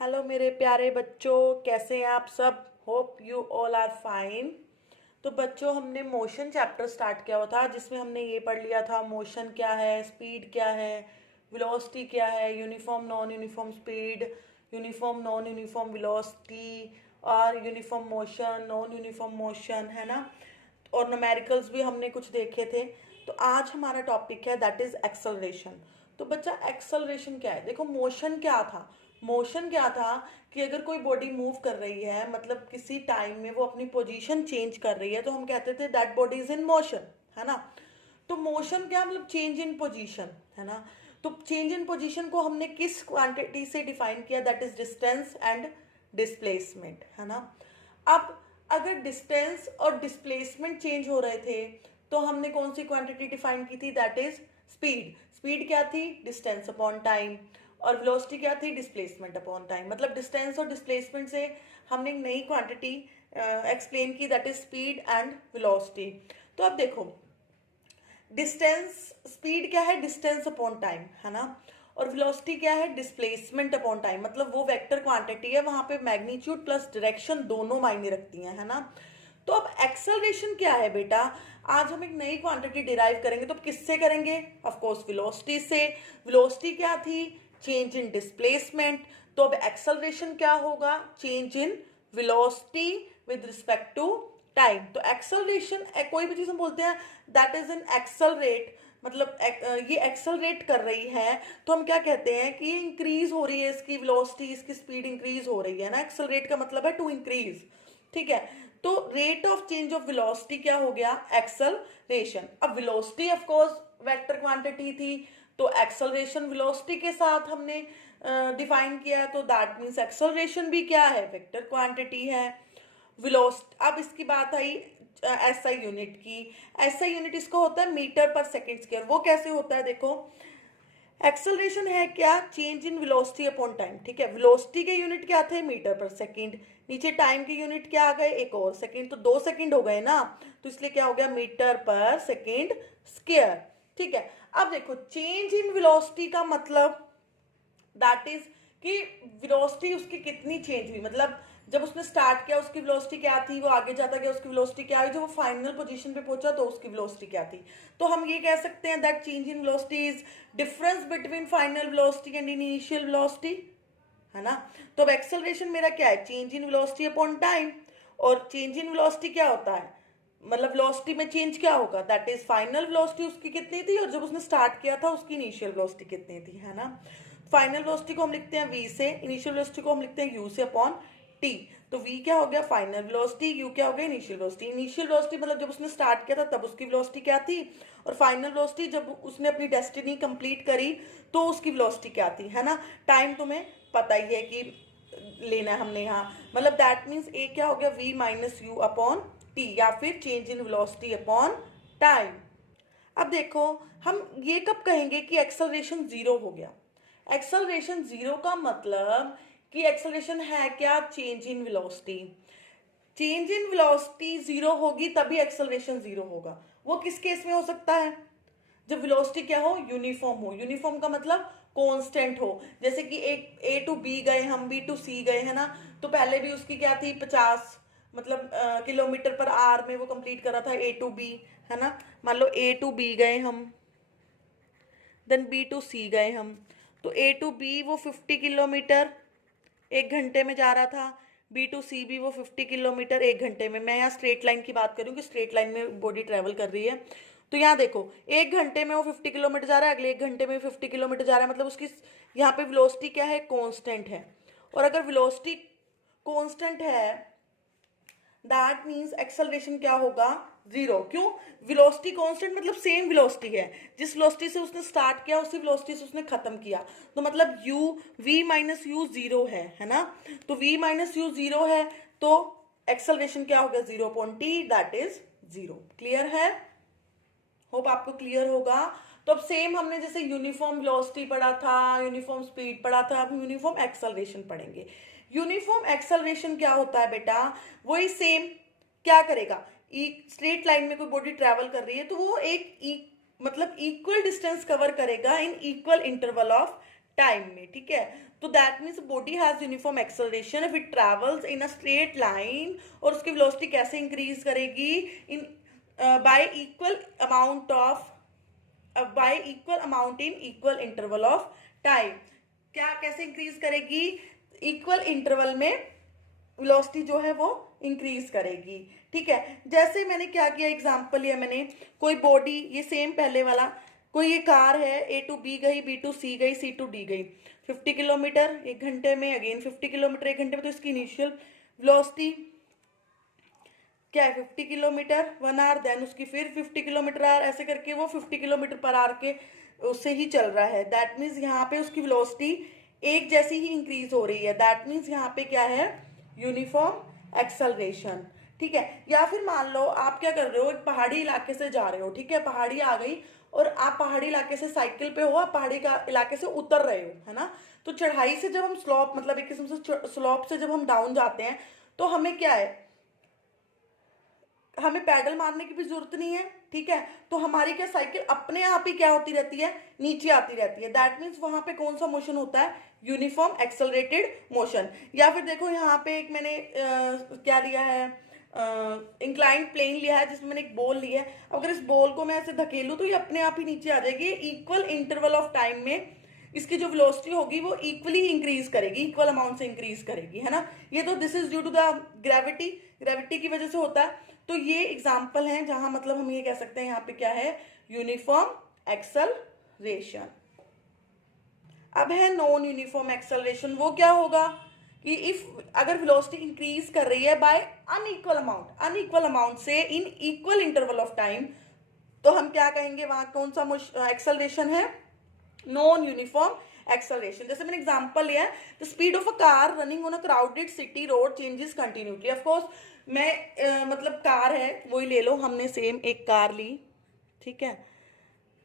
Hello मेरे प्यारे बच्चों, कैसे हैं आप सब। Hope you all are fine. तो बच्चों, हमने मोशन चैप्टर स्टार्ट किया हुआ था जिसमें हमने ये पढ़ लिया था मोशन क्या है, स्पीड क्या है, वेलोसिटी क्या है, uniform non uniform speed, uniform non uniform velocity और uniform motion, non uniform motion, है ना। और न्यूमेरिकल्स भी हमने कुछ देखे थे। तो आज हमारा टॉपिक है दैट इज एक्सेलरेशन। तो बच्चा, एक्सेलरेशन क्या है? देखो, मोशन क्या था। मोशन क्या था कि अगर कोई बॉडी मूव कर रही है, मतलब किसी टाइम में वो अपनी पोजीशन चेंज कर रही है, तो हम कहते थे that body is in motion, है ना। तो मोशन क्या मतलब? चेंज इन पोजीशन, है ना। तो चेंज इन पोजीशन को हमने किस क्वांटिटी से डिफाइन किया? That is distance and displacement, है ना। अब अगर डिस्टेंस और डिस्प्लेसमेंट चेंज हो रहे थे तो हमने कौन सी क्वांटिटी डिफाइन की थी? That is speed. स्पीड क्या थी? Distance upon time. और वेलोसिटी क्या थी? Displacement upon time. मतलब डिस्टेंस और डिस्प्लेसमेंट से हमने एक नई क्वांटिटी एक्सप्लेन की, that is speed and velocity. तो अब देखो, डिस्टेंस, स्पीड क्या है? डिस्टेंस अपॉन टाइम, है ना। और वेलोसिटी क्या है? Displacement upon time. मतलब वो वेक्टर क्वांटिटी है, वहां पे मैग्नीट्यूड प्लस डायरेक्शन दोनों मायने रखती हैं, है ना। तो अब एक्सेलरेशन क्या है बेटा? आज हम एक नई क्वांटिटी डिराइव करेंगे, तो किससे करेंगे? ऑफ कोर्स वेलोसिटी से। वेलोसिटी क्या थी? Change in displacement. तो अब एक्सेलरेशन क्या होगा? Change in velocity with respect to time. तो एक्सेलरेशन, कोई भी चीज हम बोलते हैं दैट इज एन एक्सेलरेट, मतलब ये एक्सेलरेट कर रही है, तो हम क्या कहते हैं कि ये इंक्रीज हो रही है, इसकी वेलोसिटी, इसकी स्पीड इंक्रीज हो रही है ना। एक्सेलरेट का मतलब है टू इंक्रीज, ठीक है। तो rate of change of velocity क्या हो गया? एक्सेलरेशन। अब velocity of course vector quantity थी, तो एक्सेलरेशन वेलोसिटी के साथ हमने डिफाइन किया है, तो दैट मीन्स एक्सेलरेशन भी क्या है? वेक्टर क्वांटिटी है। वेलोसिटी, अब इसकी बात आई एसआई यूनिट की। एसआई यूनिट इसको होता है मीटर पर सेकंड स्क्वायर। वो कैसे होता है? देखो, एक्सेलरेशन है क्या? Change in velocity upon time, ठीक है। वेलोसिटी के यूनिट क्या थे? मीटर पर सेकंड। नीचे टाइम के यूनिट क्या आ गए? एक और सेकंड, तो 2 सेकंड हो गए ना, तो इसलिए क्या हो गया? मीटर पर सेकंड स्क्वायर, ठीक है। अब देखो, चेंज इन वेलोसिटी का मतलब दैट इज कि वेलोसिटी उसकी कितनी चेंज हुई। मतलब जब उसने स्टार्ट किया उसकी वेलोसिटी क्या थी, वो आगे जाता गया उसकी वेलोसिटी क्या हुई, जब वो फाइनल पोजीशन पे पहुंचा तो उसकी वेलोसिटी क्या थी। तो हम ये कह सकते हैं that change in velocity is difference between final velocity and initial velocity, है ना। तो अब एक्सेलरेशन मेरा क्या है? Change in velocity upon time. और चेंज इन वेलोसिटी क्या होता है? मतलब वेलोसिटी में चेंज क्या होगा? दैट इज फाइनल वेलोसिटी उसकी कितनी थी, और जब उसने स्टार्ट किया था उसकी इनिशियल वेलोसिटी कितनी थी, है ना। फाइनल वेलोसिटी को हम लिखते हैं v से, इनिशियल वेलोसिटी को हम लिखते हैं u से अपॉन t। तो v क्या हो गया? Final velocity. u क्या हो गया? Initial velocity. इनिशियल वेलोसिटी मतलब जब उसने स्टार्ट किया था तब उसकी वेलोसिटी क्या थी, और फाइनल वेलोसिटी जब उसने अपनी डेस्टिनी कंप्लीट करी तो उसकी वेलोसिटी क्या थी, है ना। टाइम तुम्हें पता ही है कि लेना है हमने यहाँ, मतलब दैट मीन्स ए क्या हो गया? v minus you upon T, या फिर change in velocity upon time. अब देखो, हम ये कब कहेंगे कि एक्सेलरेशन जीरो हो गया? एक्सेलरेशन जीरो का मतलब कि एक्सेलरेशन है क्या? Change in velocity. Change in velocity zero होगी तभी एक्सेलरेशन जीरो होगा। वो किस केस में हो सकता है? जब वेलोसिटी क्या हो? यूनिफॉर्म हो। यूनिफॉर्म का मतलब कांस्टेंट हो। जैसे कि एक ए टू बी गए, हम बी टू सी गए, है ना। तो पहले भी उसकी क्या थी? 50, मतलब किलोमीटर पर आवर में वो कंप्लीट करा था ए टू बी, है ना। मान लो ए टू बी गए हम, देन बी टू सी गए हम, तो ए टू बी वो 50 किलोमीटर 1 घंटे में जा रहा था, बी टू सी भी वो 50 किलोमीटर 1 घंटे में। मैं यहाँ स्ट्रेट लाइन की बात करूँ कि स्ट्रेट लाइन में बॉडी ट्रेवल कर रही है। तो यहाँ देखो, 1 घंटे में वो 50 किलोमीटर जा रहा है, अगले 1 घंटे में 50 किलोमीटर जा रहा है, मतलब उसकी यहाँ पे वेलोसिटी क्या है? कांस्टेंट है। और अगर वेलोसिटी कांस्टेंट है दैट मीन्स एक्सेलरेशन क्या होगा? जीरो। क्यों? वेलोसिटी कांस्टेंट मतलब सेम वेलोसिटी है, जिस वेलोसिटी से उसने स्टार्ट किया उसी वेलोसिटी से उसने खत्म किया, तो मतलब u v minus you zero है ना। तो v माइनस यू जीरो है, तो एक्सेलरेशन क्या होगा? Zero upon T, that is zero. Clear है? होप आपको क्लियर होगा। तो अब सेम हमने जैसे यूनिफॉर्म वेलोसिटी पढ़ा था, यूनिफॉर्म स्पीड पढ़ा था, अब यूनिफॉर्म एक्सेलरेशन पढ़ेंगे। यूनिफॉर्म एक्सेलरेशन क्या होता है बेटा? वही सेम, क्या करेगा? स्ट्रेट लाइन में कोई बॉडी ट्रेवल कर रही है तो वो एक मतलब इक्वल डिस्टेंस कवर करेगा in equal interval of time में, ठीक है। तो that means body has uniform acceleration if it travels in a straight line, और उसकी वेलोसिटी कैसे इंक्रीज करेगी, in y equal amount in equal interval of time. क्या कैसे इंक्रीज करेगी, इक्वल इंटरवल में वेलोसिटी जो है वो इंक्रीज करेगी, ठीक है। जैसे मैंने क्या किया, एग्जांपल लिया मैंने, कोई बॉडी, ये सेम पहले वाला, कोई ये कार है, ए टू बी गई, बी टू सी गई, सी टू डी गई, 50 किलोमीटर एक घंटे में, अगेन 50 किलोमीटर एक घंटे में, तो इसकी इनिशियल वेलोसिटी क्या है 50 किलोमीटर 1 आवर, देन उसकी फिर 50 किलोमीटर आवर, ऐसे करके वो 50 किलोमीटर पर आवर के उससे ही चल रहा है। दैट मीन्स यहाँ पे उसकी वेलोसिटी एक जैसी ही इंक्रीज हो रही है। दैट मीन्स यहाँ पे क्या है, यूनिफॉर्म एक्सेलरेशन, ठीक है। या फिर मान लो आप क्या कर रहे हो, एक पहाड़ी इलाके से जा रहे हो, ठीक है, पहाड़ी आ गई और आप पहाड़ी इलाके से साइकिल पे हो, आप पहाड़ी का इलाके से उतर रहे हो, है ना। तो चढ़ाई से जब हम स्लोप, मतलब एक किस्म से स्लोप से जब हम डाउन जाते हैं, तो हमें क्या है, हमें पैडल मारने की भी जरूरत नहीं है, ठीक है। तो हमारी क्या साइकिल अपने आप ही क्या होती रहती है, नीचे आती रहती है। दैट मीन्स वहां पे कौन सा मोशन होता है, यूनिफॉर्म एक्सेलरेटेड मोशन। या फिर देखो यहाँ पे एक मैंने क्या लिया है, इंक्लाइंड प्लेन लिया है, जिसमें मैंने एक बॉल लिया है। अगर इस बॉल को मैं ऐसे धकेलूं तो ये अपने आप ही नीचे आ जाएगी। इक्वल इंटरवल ऑफ टाइम में इसकी जो वेलोसिटी होगी वो इक्वली इंक्रीज करेगी, इक्वल अमाउंट से इंक्रीज करेगी, है ना। ये तो this is due to the gravity की वजह से होता है। तो ये एग्जाम्पल है जहां मतलब हम ये कह सकते हैं यहाँ पे क्या है, यूनिफॉर्म एक्सेलरेशन। अब है नॉन यूनिफॉर्म एक्सेलरेशन। वो क्या होगा कि इफ अगर वेलोसिटी इंक्रीज कर रही है बाय अनइक्वल अमाउंट से in equal interval of time, तो हम क्या कहेंगे, वहां कौन सा एक्सेलरेशन है, नॉन यूनिफॉर्म एक्सेलरेशन। जैसे मैंने एग्जांपल लिया है, the speed of a car running on a crowded city road changes continuity. Of course मैं मतलब कार है वही ले लो, हमने सेम एक कार ली, ठीक है।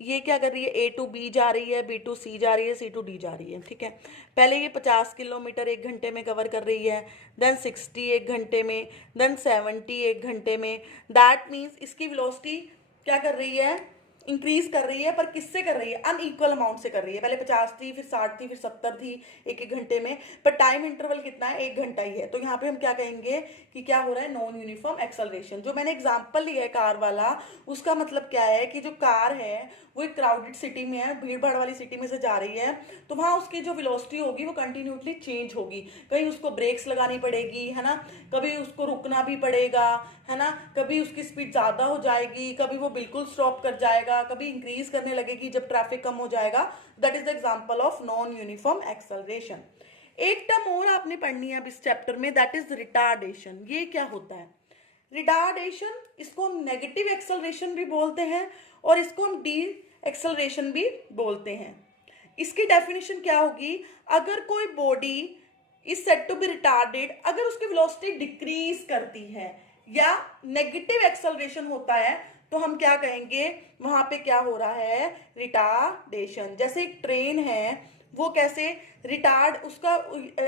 ये क्या कर रही है, ए टू बी जा रही है, बी टू सी जा रही है, सी टू डी जा रही है, ठीक है। पहले ये 50 किलोमीटर एक घंटे में कवर कर रही है, देन 60 एक घंटे में, देन 70 एक घंटे में। दैट मीन्स इसकी वेलोसिटी क्या कर रही है, इंक्रीज कर रही है, पर किससे कर रही है, अनइक्वल अमाउंट से कर रही है। पहले 50 थी, फिर 60 थी, फिर 70 थी एक एक घंटे में, पर टाइम इंटरवल कितना है, 1 घंटा ही है। तो यहाँ पे हम क्या कहेंगे कि क्या हो रहा है, नॉन यूनिफॉर्म एक्सेलरेशन। जो मैंने एग्जांपल लिया है कार वाला, उसका मतलब क्या है कि जो कार है वो एक क्राउडेड सिटी में है, भीड़ भाड़ वाली सिटी में से जा रही है, तो वहाँ उसकी जो वेलोसिटी होगी वो कंटिन्यूसली चेंज होगी। कहीं उसको ब्रेक्स लगानी पड़ेगी, है ना, कभी उसको रुकना भी पड़ेगा, है ना, कभी उसकी स्पीड ज़्यादा हो जाएगी, कभी वो बिल्कुल स्टॉप कर जाएगा, कभी इंक्रीज करने लगेगी जब ट्रैफिक कम हो जाएगा। That is the example of non uniform acceleration. एक टर्म और आपने पढ़नी है अब इस चैप्टर में, दैट इज रिटार्डेशन। ये क्या होता है, रिटार्डेशन, इसको हम नेगेटिव एक्सेलरेशन भी बोलते हैं और इसको हम डी एक्सेलरेशन भी बोलते हैं। इसकी डेफिनेशन क्या होगी, अगर कोई body is said to be retarded, अगर उसकी वेलोसिटी डिक्रीज करती है या नेगेटिव एक्सेलरेशन होता है, तो हम क्या कहेंगे, वहां पे क्या हो रहा है, रिटार्डेशन। जैसे एक ट्रेन है, वो कैसे रिटार्ड, उसका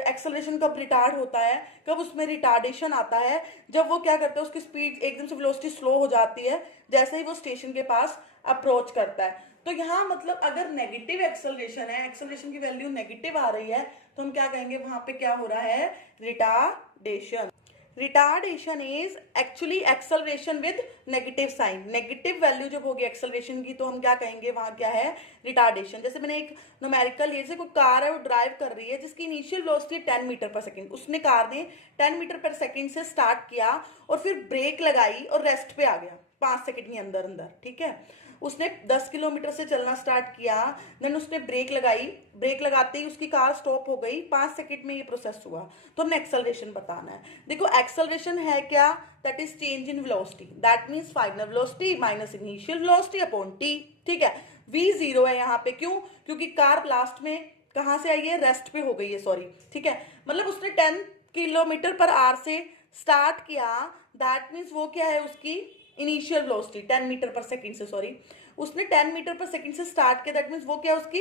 एक्सेलरेशन कब रिटार्ड होता है, कब उसमें रिटार्डेशन आता है, जब वो क्या करता है, उसकी स्पीड एकदम से वेलोसिटी स्लो हो जाती है जैसे ही वो स्टेशन के पास अप्रोच करता है। तो यहाँ मतलब अगर नेगेटिव एक्सेलरेशन है, एक्सेलरेशन की वैल्यू नेगेटिव आ रही है, तो हम क्या कहेंगे, वहां पे क्या हो रहा है, retardation. Retardation is actually acceleration with negative sign. Negative value जब होगी एक्सेलरेशन की, तो हम क्या कहेंगे, वहां क्या है, रिटार्डेशन। जैसे मैंने एक न्यूमेरिकल, जैसे कोई कार है वो ड्राइव कर रही है जिसकी इनिशियल वेलोसिटी 10 मीटर पर सेकंड, उसने कार ने 10 मीटर पर सेकंड से स्टार्ट किया और फिर ब्रेक लगाई और रेस्ट पे आ गया 5 सेकंड के अंदर अंदर, ठीक है। उसने 10 किलोमीटर से चलना स्टार्ट किया, देन उसने ब्रेक लगाई, ब्रेक लगाते ही उसकी कार स्टॉप हो गई, 5 सेकंड में ये प्रोसेस हुआ। तो हमने एक्सेलरेशन बताना है। देखो एक्सेलरेशन है क्या, that is change in velocity, that means final velocity minus initial velocity upon T, ठीक है। v 0 है यहाँ पे, क्यों, क्योंकि कार लास्ट में कहाँ से आई है, रेस्ट पे हो गई है, सॉरी, ठीक है। मतलब उसने 10 किलोमीटर पर आवर से स्टार्ट किया, दैट मीन्स वो क्या है, उसकी इनिशियल वेलोसिटी 10 मीटर पर सेकंड से, सॉरी, उसने 10 मीटर पर सेकंड से स्टार्ट किया, दैट मीन्स वो क्या है, उसकी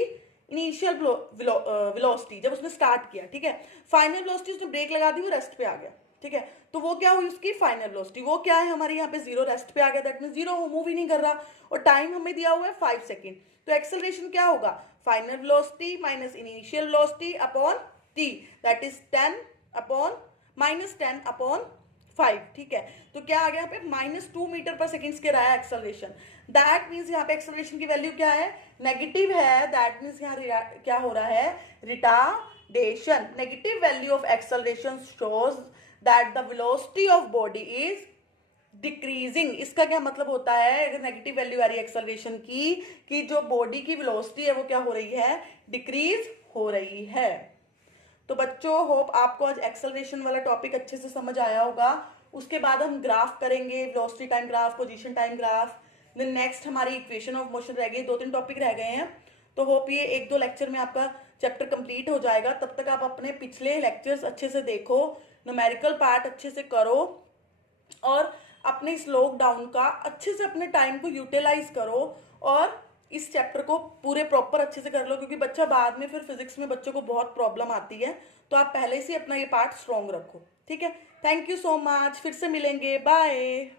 इनिशियल वेलोसिटी जब उसने स्टार्ट किया, ठीक है। फाइनल वेलोसिटी उसने ब्रेक लगा दी, वो रेस्ट पे आ गया, ठीक है। तो वो क्या हुई, उसकी फाइनल वेलोसिटी, वो क्या है हमारे यहाँ पे 0, रेस्ट पे आ गया, दैट मीन्स 0, वो मूव ही नहीं कर रहा, और टाइम हमें दिया हुआ है 5 सेकेंड। तो एक्सेलरेशन क्या होगा, final velocity minus initial velocity upon t, that is 10 upon -10/5, ठीक है। तो क्या आ गया यहाँ पे -2 मीटर पर सेकेंड के रहा है एक्सेलरेशन। दैट मीन्स यहाँ पे एक्सेलरेशन की वैल्यू क्या है, नेगेटिव है। दैट मीन्स यहाँ क्या हो रहा है, retardation. Negative value of acceleration shows that the velocity of body is decreasing. इसका क्या मतलब होता है, अगर नेगेटिव वैल्यू आ रही है एक्सेलरेशन की, कि जो बॉडी की वेलोसिटी है वो क्या हो रही है, डिक्रीज हो रही है। तो बच्चों होप आपको आज एक्सेलरेशन वाला टॉपिक अच्छे से समझ आया होगा। उसके बाद हम ग्राफ करेंगे, velocity time graph, position time graph. Then next हमारी इक्वेशन ऑफ मोशन रह गई, 2-3 टॉपिक रह गए हैं। तो होप ये 1-2 लेक्चर में आपका चैप्टर कंप्लीट हो जाएगा। तब तक आप अपने पिछले लेक्चर्स अच्छे से देखो, न्यूमेरिकल पार्ट अच्छे से करो और अपने इस लॉकडाउन का अच्छे से अपने टाइम को यूटिलाइज करो और इस चैप्टर को पूरे प्रॉपर अच्छे से कर लो, क्योंकि बच्चा बाद में फिर फिजिक्स में बच्चों को बहुत प्रॉब्लम आती है। तो आप पहले से अपना ये पार्ट स्ट्रॉन्ग रखो, ठीक है। थैंक यू सो मच, फिर से मिलेंगे, बाय।